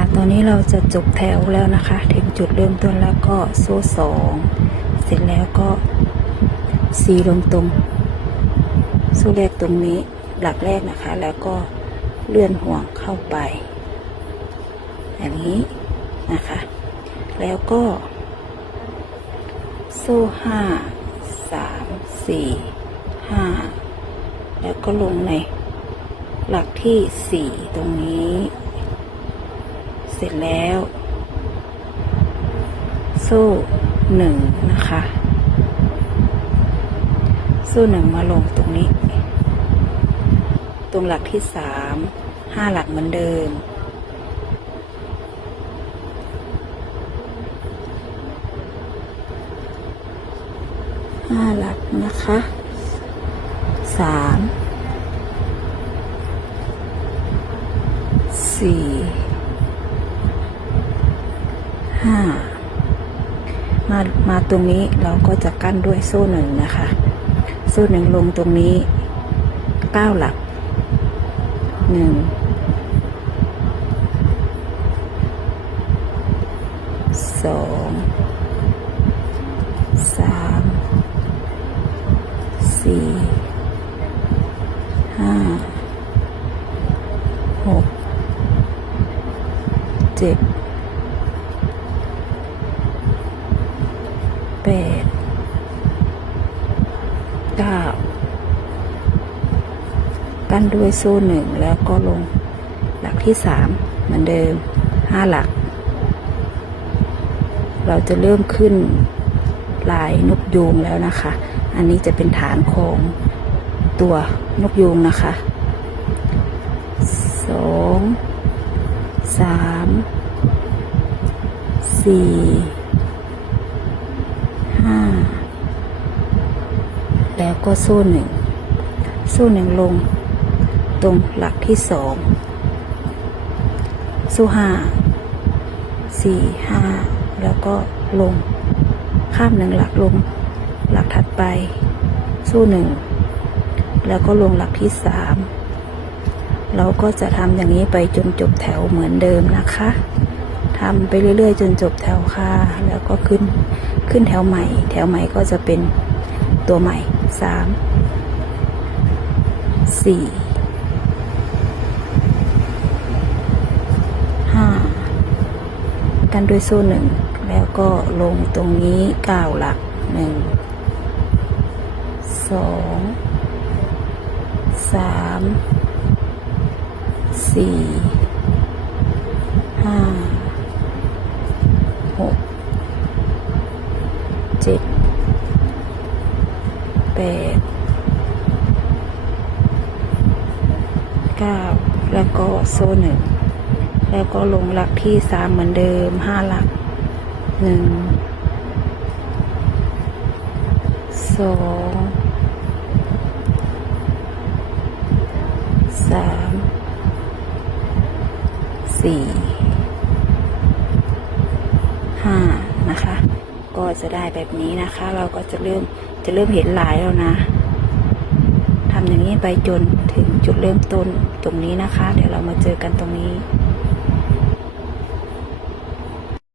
ะตอนนี้เราจะจบแถวแล้วนะคะ ถึงจุดเริ่มต้นแล้วก็โซ่สองเสร็จแล้วก็สีลงตรงโซ่แรกตรงนี้หลักแรกนะคะ แล้วก็เลื่อนห่วงเข้าไปอย่างนี้นะคะ แล้วก็โซ่ห้าสามสี่ห้าแล้วก็ลงในหลักที่สี่ตรงนี้ เสร็จแล้วโซ่หนึ่งนะคะโซ่หนึ่งมาลงตรงนี้ ตรงหลักที่สามห้าหลักเหมือนเดิม ห้าหลักนะคะสามสี่ ห้ามามาตรงนี้เราก็จะกั้นด้วยโซ่หนึ่งนะคะ โซ่หนึ่งลงตรงนี้เก้าหลักหนึ่งสองสามสี่ห้าหกเจ็ด แปด เก้ากั้นด้วยโซ่หนึ่งแล้วก็ลงหลักที่สามเหมือนเดิมห้าหลัก เราจะเริ่มขึ้นลายนกยูงแล้วนะคะ อันนี้จะเป็นฐานของตัวนกยูงนะคะสองสามสี่ ห้า แล้วก็โซ่หนึ่งโซ่หนึ่งลง ตรงหลักที่สองโซ่ห้าสี่ห้าแล้วก็ลง ข้ามหนึ่งหลักลง หลักถัดไปโซ่หนึ่งแล้วก็ลงหลักที่สามเราก็จะทำอย่างนี้ไปจนจบแถวเหมือนเดิมนะคะทำไปเรื่อยๆ จนจบแถวค่ะ แล้วก็ขึ้นขึ้นแถวใหม่ แถวใหม่ก็จะเป็น ตัวใหม่สามสี่ห้ากันด้วยโซ่หนึ่งแล้วก็ลงตรงนี้เก้าหลักหนึ่งสองสามสี่ห้าหกเจ็ด ดเก้าแล้วก็โซ่หนึ่งแล้วก็ลงหลักที่สามเหมือนเดิมห้าหลักหนึ่งสองสามสี่ห้านะคะ ก็จะได้แบบนี้นะคะ เราก็จะเริ่มจะเริ่มเห็นลายแล้วนะทำอย่างนี้ไปจนถึงจุดเริ่มต้นตรงนี้นะคะ เดี๋ยวเรามาเจอกันตรงนี้